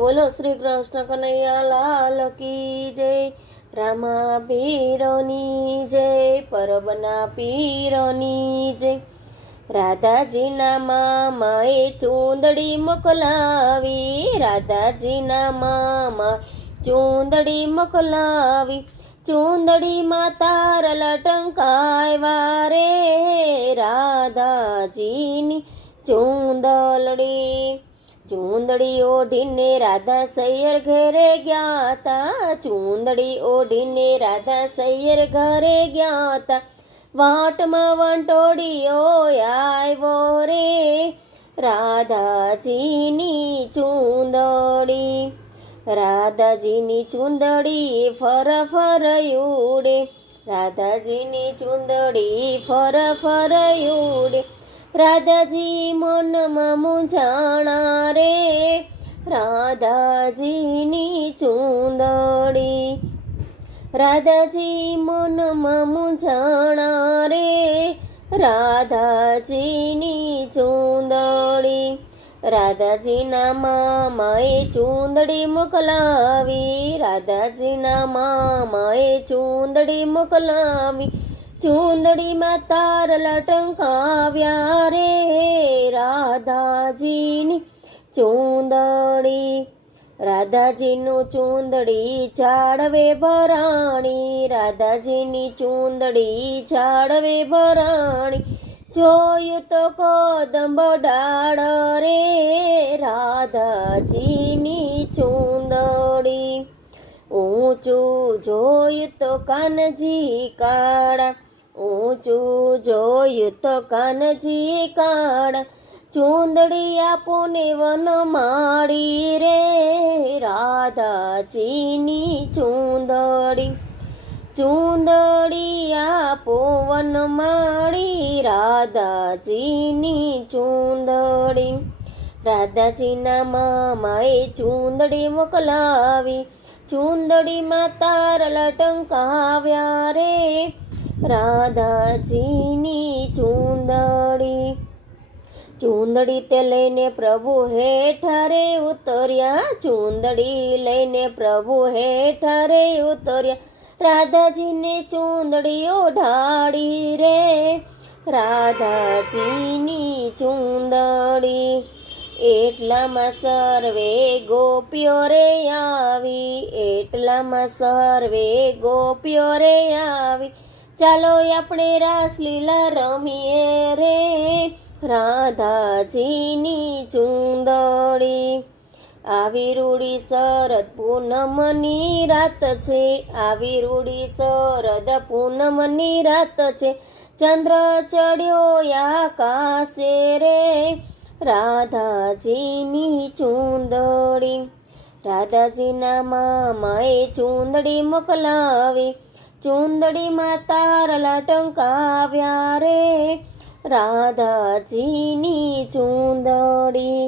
બોલો શ્રી કૃષ્ણ કનૈયા લાલ કી જય, રામા પીરની જય, પરબના પીરની જય। રાધાજીના મામાએ ચૂંદડી મોકલાવી, રાધાજીના મામા ચૂંદડી મોકલાવી, ચૂંદડીમાં તારલા ટંકાવ્યા રે, રાધાજીની ચૂંદડી। ચૂંદડી ઓઢીને રાધા સૈયર ઘરે ગયા તા, ચૂંદડી ઓઢીને રાધા સૈયર ઘરે ગયા તા, વાટમાં વંટોળિયો આવ્યો રે, રાધાજીની ચૂંદડી। રાધાજીની ચૂંદડી ફર ફર ઉડે, રાધાજીની ચૂંદડી ફર ફર ઉડે, રાધાજી મનમાં મૂંઝાણા રે, રાધાજીની ચૂંદડી। રાધાજી મનમાં મૂંઝાણા રે, રાધાજીની ચૂંદડી। રાધાજીના મામાએ ચૂંદડી મોકલાવી, રાધાજીના મામાએ ચૂંદડી મોકલાવી, ચૂંદડીમાં તારલા ટંકાવ્યા રે, રાધાજીની ચૂંદડી। રાધાજીનું ચૂંદડી જાળવે ભરાણી, રાધાજીની ચૂંદડી જાળવે ભરાણી, જોયું તો કોદંબો ડાળ રે, રાધાજીની ચૂંદડી। ઊંચું જોયું તો કાનજી કાળા, ઊંચું જોયું તો કાનજી કાળા, ચૂંદડી આપોને વનમાળી રે, રાધાજીની ચૂંદડી। ચૂંદડી આપો વનમાળી, રાધાજીની ચૂંદડી। રાધાજીના મામાએ ચૂંદડી મોકલાવી, ચૂંદડીમાં તારલા ટંકાવ્યા રે, રાધાજીની ચૂંદડી। ચૂંદડી તે લઈને પ્રભુ હેઠરે ઉતર્યા, ચૂંદડી લઈને પ્રભુ હેઠરે ઉતર્યા, રાધાજીને ચૂંદડી ઓઢાડી રે, રાધાજીની ચૂંદડી। એટલામાં સર્વે ગોપીઓ રે આવી, એટલામાં સર્વે ગોપીઓ રે આવી, ચાલો આપણે રાસલીલા રમીએ રે, રાધાજીની ચૂંદડી। આવી રૂડી શરદ પૂનમની રાત છે, આવી રૂડી શરદ પૂનમની રાત છે, ચંદ્ર ચડ્યો આકાશે રે, રાધાજીની ચૂંદડી। રાધાજીના મામાએ ચૂંદડી મોકલાવી, ચૂંદડીમાં તારલા ટંકાવ્યા રે, રાધાજીની ચૂંદડી।